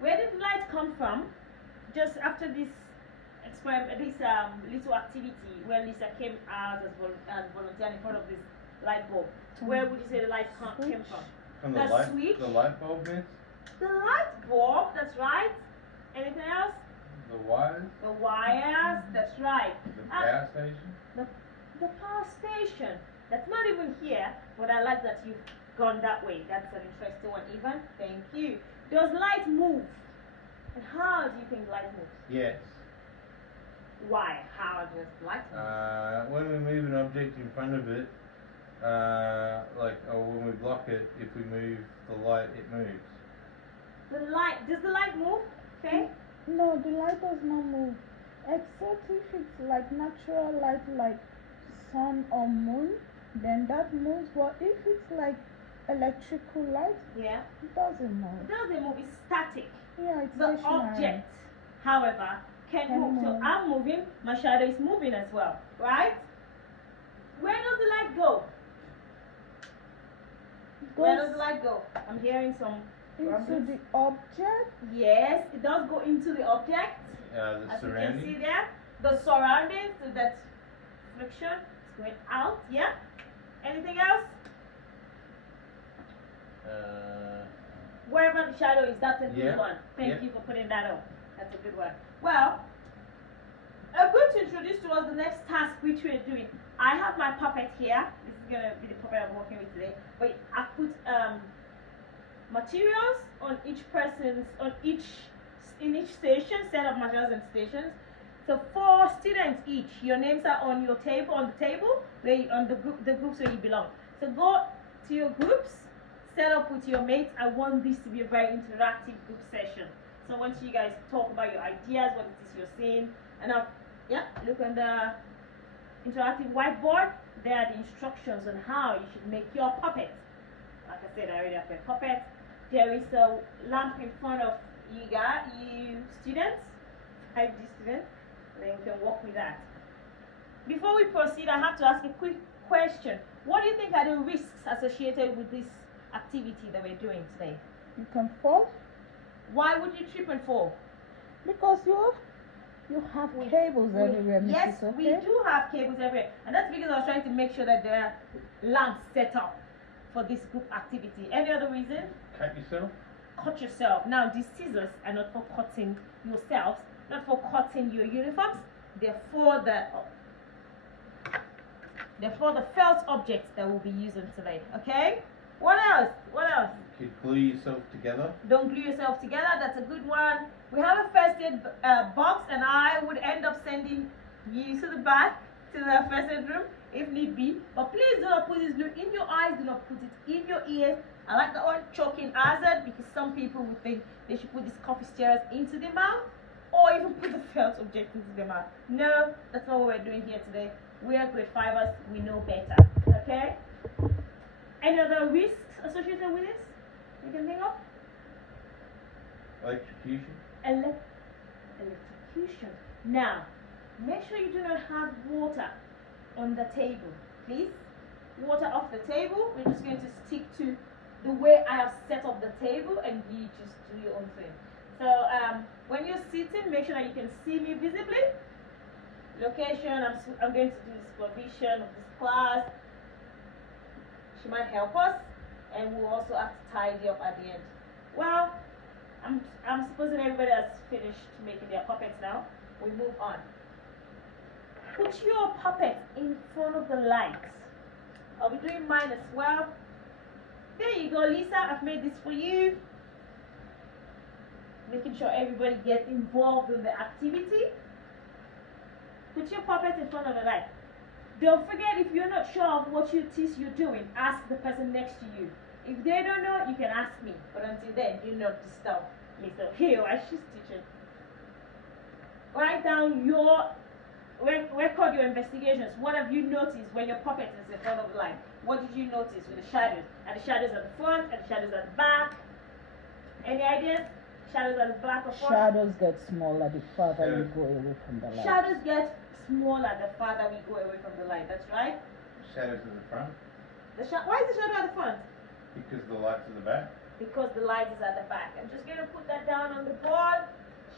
Where did the light come from? Just after this experiment, this little activity where Lisa came out as volunteer in front of this light bulb. Where would you say the light came from? From the switch. The light bulb, miss? The light bulb, that's right. Anything else? The wires. The wires, that's right. The power station. The power station. That's not even here, but I like that you've gone that way. That's an interesting one, Ivan. Thank you. Does light move? And how do you think light moves? Yes. Why? How does light move? When we move an object in front of it, or when we block it, if we move the light, it moves. Does the light move? Okay? No, the light does not move. Except if it's like natural light, like sun or moon, then that moves. But if it's like electrical light, yeah, it doesn't move. It doesn't move, it's static. Yeah, it's the stationary. Object, however, can move. So I'm moving, my shadow is moving as well, right? Where does the light go? Where does the light go? I'm hearing some into the object. Yes, it does go into the object. The as surroundings. you can see there, the surroundings. So that friction is going out. Yeah. Anything else? Wherever the shadow is, that's a good one. Thank you for putting that up. That's a good one. Well, I'm going to introduce to us the next task which we're doing. I have my puppet here. This is going to be the puppet I'm working with today. But I put materials on each in each station, set of materials and stations. So 4 students each. Your names are on your table, on the table, on the groups where you belong. So go to your groups, set up with your mates. I want this to be a very interactive group session. So I want you guys to talk about your ideas, what it is you're seeing, and look on the interactive whiteboard. There are the instructions on how you should make your puppet. Like I said, I already have a puppet. There is a lamp in front of you students, 5D students, and then you can work with that. Before we proceed, I have to ask a quick question. What do you think are the risks associated with this activity that we're doing today? You can fall. Why would you trip and fall? Because you have cables everywhere, Mrs. Yes, okay? we do have cables everywhere. And that's because I was trying to make sure that there are lamps set up for this group activity. Any other reason? Cut yourself. Cut yourself. Now, these scissors are not for cutting yourselves, not for cutting your uniforms. They're for the felt objects that we'll be using today. Okay? What else? What else? You could glue yourself together. Don't glue yourself together. That's a good one. We have a first aid box, and I would end up sending you to the back, to the first aid room, if need be. But please do not put this glue in your eyes. Do not put it in your ears. I like that one, choking hazard, because some people would think they should put these coffee stirrers into their mouth, or even put the felt object into their mouth. No, that's not what we're doing here today. We are grade 5ers. We know better. Okay? Any other risks associated with this? You can think of? Electrocution. Electrocution. Now, make sure you do not have water on the table, please. Water off the table. We're just going to stick to the way I have set up the table, and you just do your own thing. So when you're sitting, make sure that you can see me visibly. Location, I'm going to do the supervision of this class. She might help us, and we'll also have to tidy up at the end. Well, I'm supposing everybody has finished making their puppets now. We move on. Put your puppet in front of the light. I'll be doing mine as well. There you go, Lisa. I've made this for you. Making sure everybody gets involved in the activity. Put your puppet in front of the light. Don't forget, if you're not sure of what it is you're doing, ask the person next to you. If they don't know, you can ask me. But until then, do not disturb Mr. Hill as she's teaching. Write down record your investigations. What have you noticed when your puppet is in front of the light? What did you notice with the shadows? Are the shadows at the front? Are the shadows at the back? Any ideas? Shadows at the back or front? Shadows get smaller the farther you go away from the light. Shadows get smaller the farther we go away from the light. That's right. Shadows at the front. Why is the shadow at the front? Because the light's at the back. because the light is at the back. I'm just going to put that down on the board.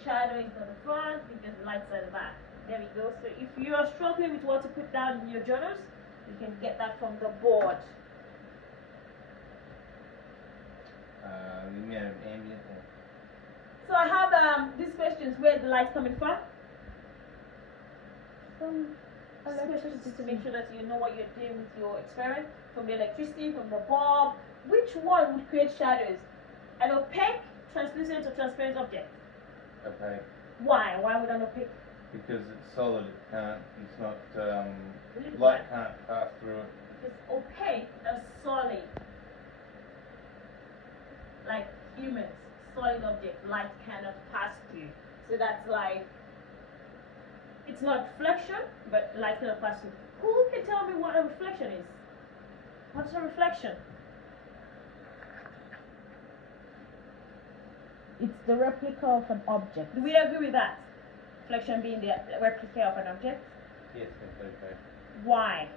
Shadow is on the front because the light's at the back. There we go. So if you are struggling with what to put down in your journals, you can get that from the board. The amount of ambient light. So I have these questions. Where's the light coming from? From These questions electricity. to make sure that you know what you're doing with your experiment. From the electricity, from the bulb. Which one would create shadows? An opaque, translucent, or transparent object? Okay. Why? Why would an opaque? Because it's solid, it can't, it's not, Liquid. light can't pass through it. It's opaque and solid. Like humans, solid object, light cannot pass through. So that's like, it's not reflection, but light cannot pass through. Who can tell me what a reflection is? What's a reflection? It's the replica of an object. Do we agree with that? Reflection being the replica of an object? Yes, that's okay. Why?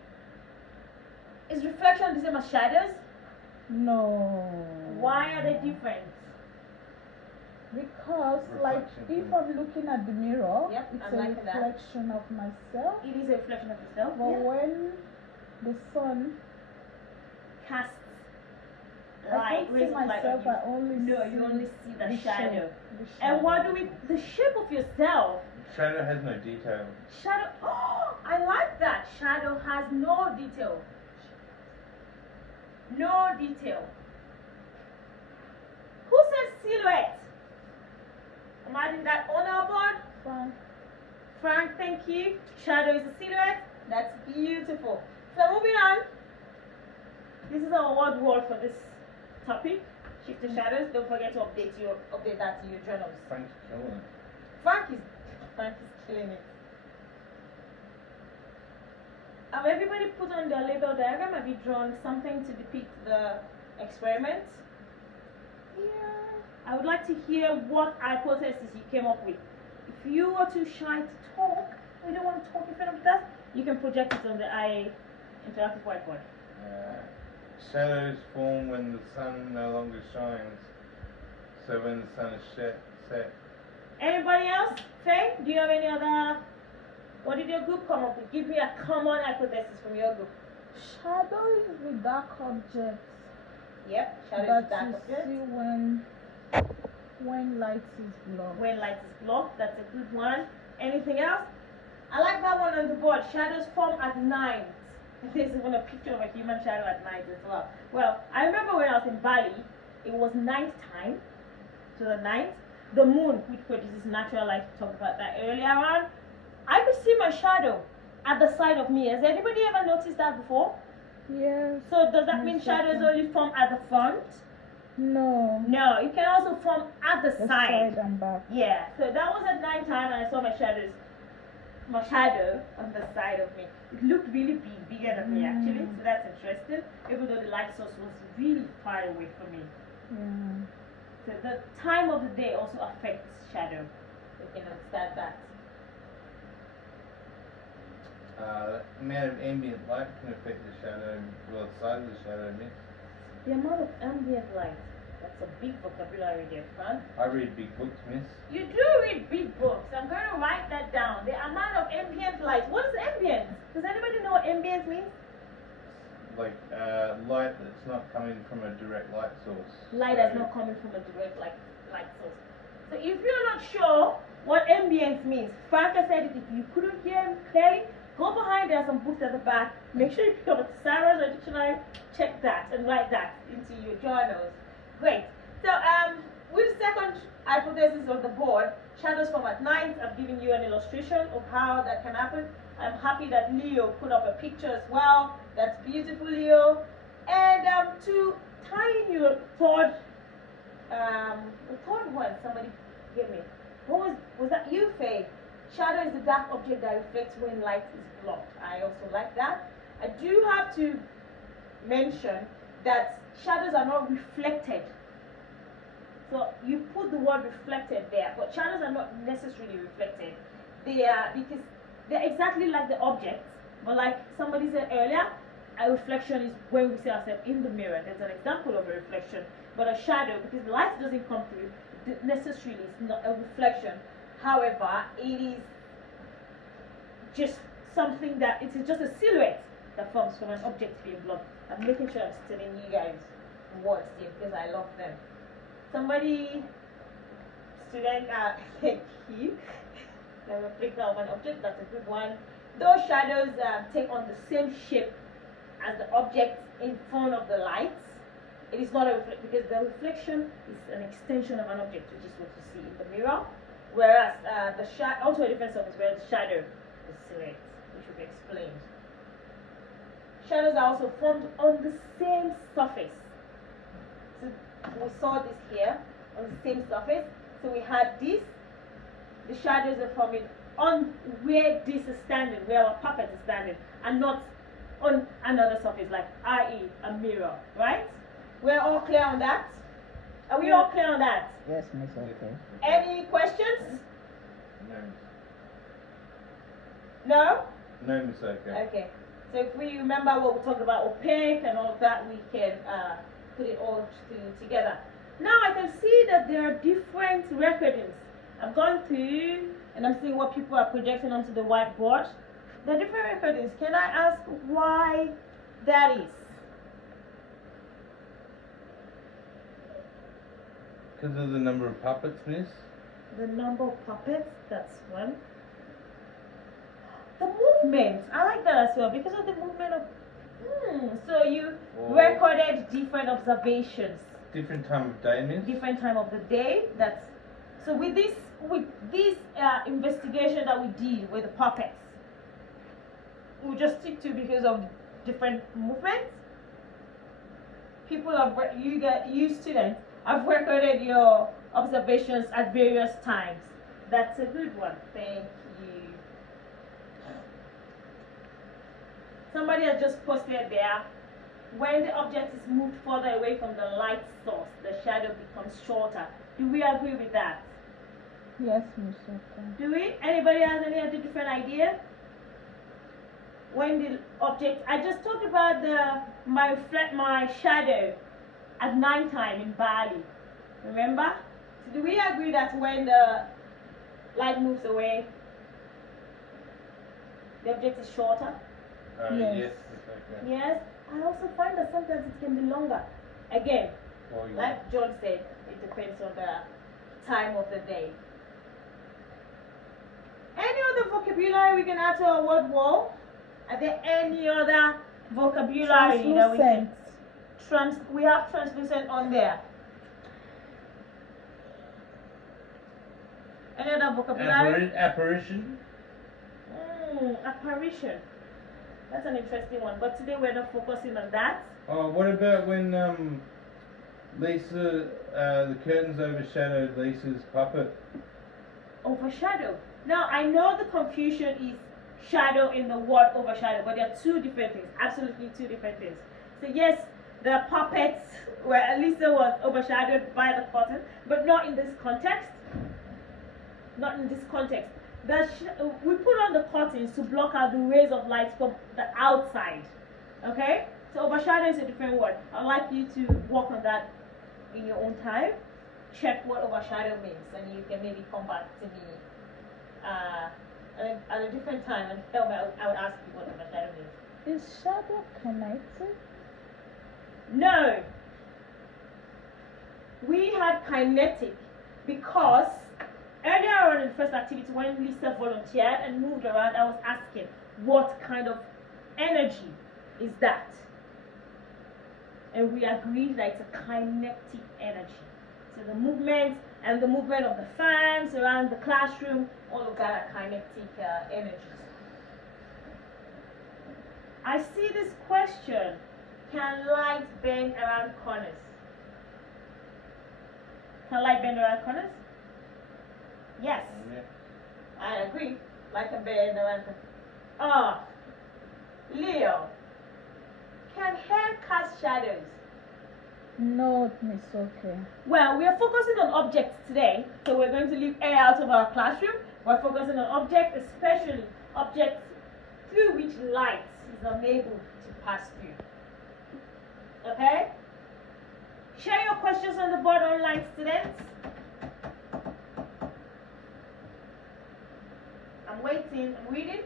Is reflection the same as shadows? No. Why are they different? Because, like, Reflection. if I'm looking at the mirror, Yep, it's I'm a liking that. reflection of myself. It is a reflection of yourself. But Yeah. when the sun, Casts I light, can't see rays of light myself, on I only you. No, see you only see the the shadow. shape, the And what shadow. do we? The shape of yourself. Shadow has no detail. Shadow. Oh, I like that. Shadow has no detail. No detail. Who says silhouette? I'm adding that on our board. Fine. Frank, thank you. Shadow is a silhouette. That's beautiful. So moving on. This is our word for this topic. Shift to shadows. Don't forget to update that to your journals. Frank's killing it. Frank is killing it. Everybody put on their label diagram. Have you drawn something to depict the experiment? Yeah. I would like to hear what hypothesis you came up with. If you are too shy to talk, or you don't want to talk in front of us, you can project it on the interactive whiteboard. Shadows form when the sun no longer shines. So when the sun is set. Anybody else? Faye, do you have any other? What did your group come up with? Give me a common hypothesis from your group. Shadow is the dark objects Yep, shadow is that dark you object. see when light is blocked. When light is blocked, that's a good one. Anything else? I like that one on the board. Shadows form at night. There's even a picture of a human shadow at night as well. Well, I remember when I was in Bali, it was night time. So the night, the moon, which produces natural light, we talked about that earlier on. I could see my shadow at the side of me. Has anybody ever noticed that before? Yes. So does that mean Most shadows definitely. only form at the front? No. No, it can also form at the The side. side and back. Yeah, so that was at night time and I saw my shadow on the side of me. It looked really big, bigger than me actually, so that's interesting, even though the light source was really far away from me. Yeah. So the time of the day also affects shadow. You can understand that. Amount of ambient light can affect the shadow, well, the size of the shadow mix. The amount of ambient light, that's a big vocabulary there, Frank. I read big books, miss. You do read big books. I'm going to write that down. The amount of ambient light. What is ambient? Does anybody know what ambient means? Like, light that's not coming from a direct light source. Light that's not coming from a direct light source. So if you're not sure what ambience means, Franca said it, if you couldn't hear him clearly, go behind, there are some books at the back. Make sure you pick up a thesaurus or dictionary, check that and write that into your journals. Great. So with the second hypothesis on the board, shadows form at night. I've given you an illustration of how that can happen. I'm happy that Leo put up a picture as well. That's beautiful, Leo. And to tie in your third, the third one somebody gave me. What was that you, Faye? Shadow is the dark object that reflects when light is blocked. I also like that. I do have to mention that shadows are not reflected. So you put the word reflected there, but shadows are not necessarily reflected. They are, because they're exactly like the objects, but like somebody said earlier, a reflection is when we see ourselves in the mirror. There's an example of a reflection. But a shadow, because the light doesn't come through, necessarily it's not a reflection. However, it is just something that it is just a silhouette that forms from an object being blocked. I'm making sure I'm telling you guys words here because I love them. Somebody, student, thank you. The reflector of an object, that's a good one. Those shadows take on the same shape as the object in front of the light. It is not a because the reflection is an extension of an object, which is what you see in the mirror. Whereas the shadow, also a different surface, where the shadow is silhouette, which will be explained. Shadows are also formed on the same surface. So we saw this here on the same surface. So we had this. The shadows are forming on where this is standing, where our puppet is standing, and not on another surface, like i.e. a mirror, right? We're all clear on that? Are we all clear on that? Yes, Miss. Okay. Any questions? No. No? No, Miss Okay. Okay. So if we remember what we talked about, opaque and all of that, we can put it all together. Now I can see that there are different recordings. I've gone through and I'm seeing what people are projecting onto the whiteboard. There are different recordings. Can I ask why that is? Because of the number of puppets, Miss? The number of puppets, that's one. The movement, I like that as well because of the movement of. So you recorded different observations. Different time of day, Miss? Different time of the day. That's so with this investigation that we did with the puppets, we just stick to because of different movements. People have you students have recorded your observations at various times. That's a good one. Thank you. Somebody has just posted there. When the object is moved further away from the light source, the shadow becomes shorter. Do we agree with that? Yes, Miss. Okay. Do we? Anybody has any other different idea? When the object, I just talked about my shadow at nighttime in Bali. Remember? So do we agree that when the light moves away, the object is shorter? Yes. Yes, Miss Okay. Yes. I also find that sometimes it can be longer. Again, Well, yeah. like John said, it depends on the time of the day. Any other vocabulary we can add to our word wall? Are there any other vocabulary that we can? We have translucent on there. Any other vocabulary? Apparition? Apparition. That's an interesting one, but today we're not focusing on that. Oh, what about when Lisa, the curtains overshadowed Lisa's puppet? Overshadow. Now I know the confusion is shadow in the word overshadow, but they are two different things. Absolutely two different things. So yes, the puppets where Lisa was overshadowed by the curtain, but not in this context. Not in this context. We put on the curtains to block out the rays of light from the outside. Okay? So overshadow is a different word. I'd like you to work on that in your own time. Check what overshadow means, and you can maybe come back to me at a different time and tell me. I would ask you what overshadow means. Is shadow kinetic? No. We had kinetic because earlier on in the first activity, when Lisa volunteered and moved around, I was asking what kind of energy is that? And we agreed that it's a kinetic energy. So the movement and the movement of the fans around the classroom, all of that are kinetic energies. I see this question. Can light bend around corners? Can light bend around corners? Yes. Yeah. I agree. Light can bend around corners. Leo. Can hair cast shadows? No, Miss. Okay. Well, we are focusing on objects today, so we're going to leave air out of our classroom. We're focusing on objects, especially objects through which light is unable to pass through. Okay? Share your questions on the board online, students. I'm waiting, I'm reading.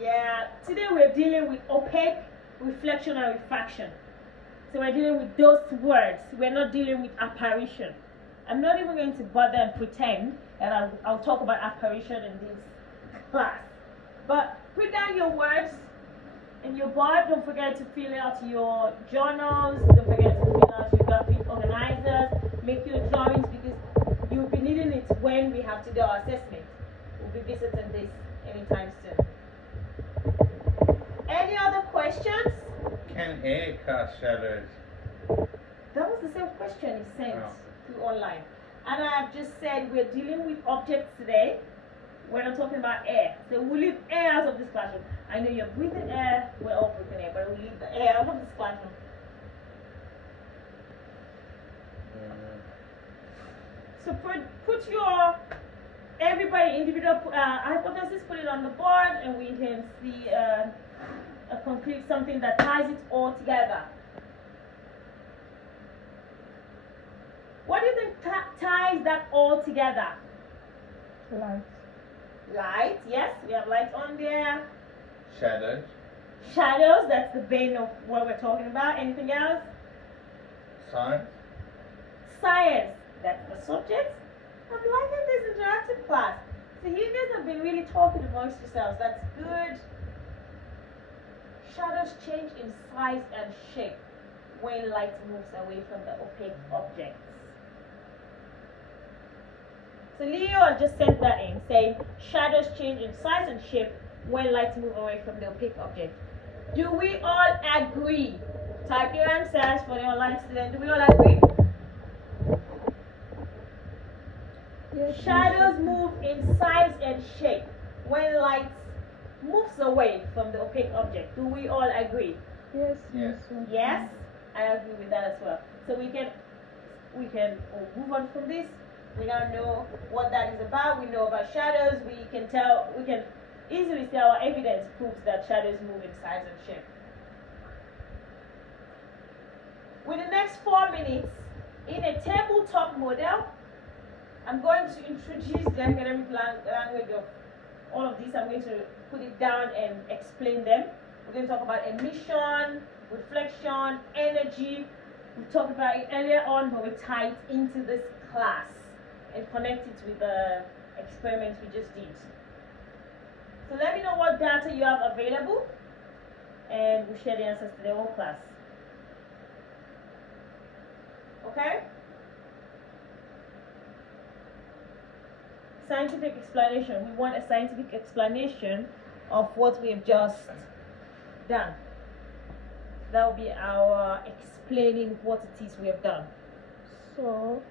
Yeah, today we're dealing with opaque, reflection, and refraction. So we're dealing with those words. We're not dealing with apparition. I'm not even going to bother and pretend that I'll talk about apparition in this class. But put down your words in your board. Don't forget to fill out your journals. Don't forget to fill out your graphic organizers. Make your drawings because you'll be needing it when we have to do our assessment. We'll be visiting this anytime soon. Any other questions? Can air cast shadows? That was the same question he sent through online. And I've just said we're dealing with objects today. We're not talking about air. So we'll leave air out of this classroom. I know you're breathing air, we're all breathing air, but we'll leave the air out of this classroom. So put your, everybody individual hypothesis, put it on the board, and we can see a concrete something that ties it all together. What do you think ties that all together? Light. Light, yes, we have light on there. Shadows. Shadows, that's the vein of what we're talking about. Anything else? Science. Science, that's the subject. I'm liking this interactive class. So you guys have been really talking amongst yourselves. That's good. Shadows change in size and shape when light moves away from the opaque objects. So Leo has just sent that in, saying shadows change in size and shape when light moves away from the opaque object. Do we all agree? Type your answers for the online student. Do we all agree? Yes. Shadows move in size and shape when light moves away from the opaque object. Do we all agree? Yes. Yes. Yes, I agree with that as well. So we can move on from this. We now know what that is about. We know about shadows. We can easily see our evidence proves that shadows move in size and shape. With the next 4 minutes, in a tabletop model, I'm going to introduce the academic language of all of these. I'm going to put it down and explain them. We're going to talk about emission, reflection, energy. We talked about it earlier on, but we tie it into this class and connect it with the experiments we just did. So let me know what data you have available, and we'll share the answers to the whole class. Okay? Scientific explanation. We want a scientific explanation of what we have just done. That will be our explaining what it is we have done. So